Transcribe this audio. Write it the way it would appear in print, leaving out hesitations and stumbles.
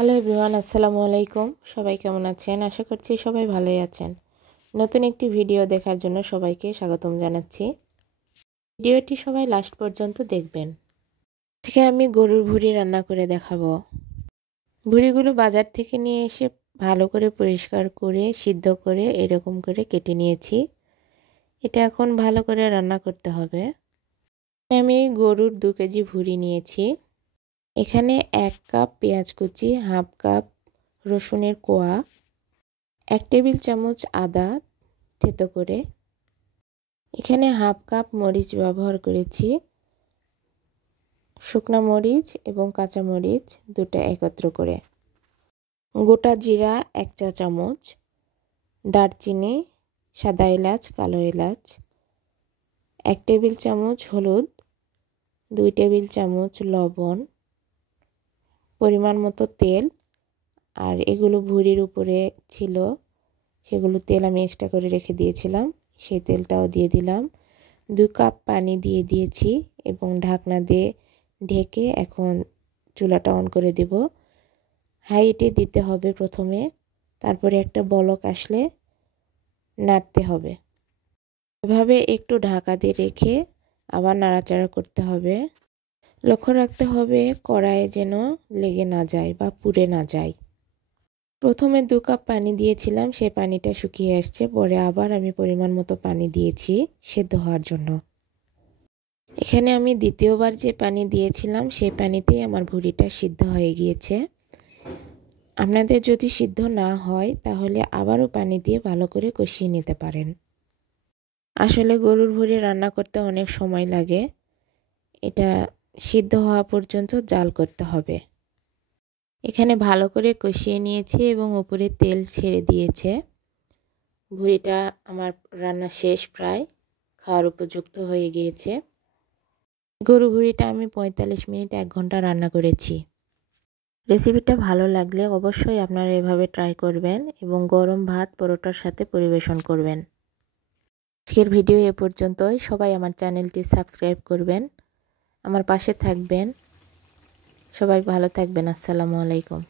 Hello everyone, আসসালামু আলাইকুম। সবাই কেমন আছেন? আশা করছি সবাই ভালোই আছেন। নতুন একটি ভিডিও দেখার জন্য সবাইকে স্বাগতম জানাচ্ছি। ভিডিওটি সবাই লাস্ট পর্যন্ত দেখবেন। আজকে আমি গরুর ভুঁড়ি রান্না করে দেখাবো। ভুঁড়িগুলো বাজার থেকে নিয়ে এসে ভালো করে পরিষ্কার করে সিদ্ধ করে এরকম করে কেটে নিয়েছি। এটা এখন ভালো করে রান্না করতে হবে। আমি গরুর 2 কেজি ভুঁড়ি নিয়েছি। এখানে 1 কাপ পেঁয়াজ কুচি, হাফ কাপ রসুনের কোয়া, 1 টেবিল চামচ আদা থেতো করে, এখানে হাফ কাপ মরিচ ব্যবহার করেছি, শুকনা মরিচ এবং কাঁচা মরিচ দুটো একত্র করে, গোটা জিরা 1 চা চামচ, দারচিনি, সাদা এলাচ, কালো এলাচ, 1 টেবিল চামচ হলুদ, 2 টেবিল চামচ লবণ, পরিমাণ মতো তেল, আর এগুলো ভুঁড়ির উপরে ছিল সেগুলো তেল আমি এক্সট্রা করে রেখে দিয়েছিলাম, সেই তেলটাও দিয়ে দিলাম। 2 কাপ পানি দিয়ে দিয়েছি এবং ঢাকনা দিয়ে ঢেকে এখন চুলাটা অন করে দেব। হাইটে দিতে হবে প্রথমে, তারপরে একটা বলক আসলে নাড়তে হবে। এভাবে একটু ঢাকা দিয়ে রেখে আবার নাড়াচাড়া করতে হবে। লক্ষ্য রাখতে হবে কড়াইয়ে যেন লেগে না যায় বা পুড়ে না যায়। প্রথমে 2 কাপ পানি দিয়েছিলাম, সেই পানিটা শুকিয়ে আসছে, পরে আবার আমি পরিমাণ মতো পানি দিয়েছি সেদ্ধ হওয়ার জন্য। এখানে আমি দ্বিতীয়বার যে পানি দিয়েছিলাম সেই পানিতেই আমার ভুঁড়িটা সিদ্ধ হয়ে গিয়েছে। আপনাদের যদি সিদ্ধ না হয় তাহলে আবারও পানি দিয়ে ভালো করে কষিয়ে নিতে পারেন। আসলে গরুর ভুঁড়ি রান্না করতে অনেক সময় লাগে, এটা সিদ্ধ হওয়া পর্যন্ত জাল করতে হবে। এখানে ভালো করে কষিয়ে নিয়েছি এবং উপরে তেল ছেড়ে দিয়েছে। ভুঁড়িটা আমার রান্না শেষ, প্রায় খাওয়ার উপযুক্ত হয়ে গিয়েছে। গরু ভুঁড়িটা আমি 45 মিনিট 1 ঘন্টা রান্না করেছি। রেসিপিটা ভালো লাগলে অবশ্যই আপনারা এভাবে ট্রাই করবেন এবং গরম ভাত পরোটার সাথে পরিবেশন করবেন। আজকের ভিডিও এ পর্যন্তই। সবাই আমার চ্যানেলটি সাবস্ক্রাইব করবেন, আমার পাশে থাকবেন। সবাই ভালো থাকবেন। আসসালামু আলাইকুম।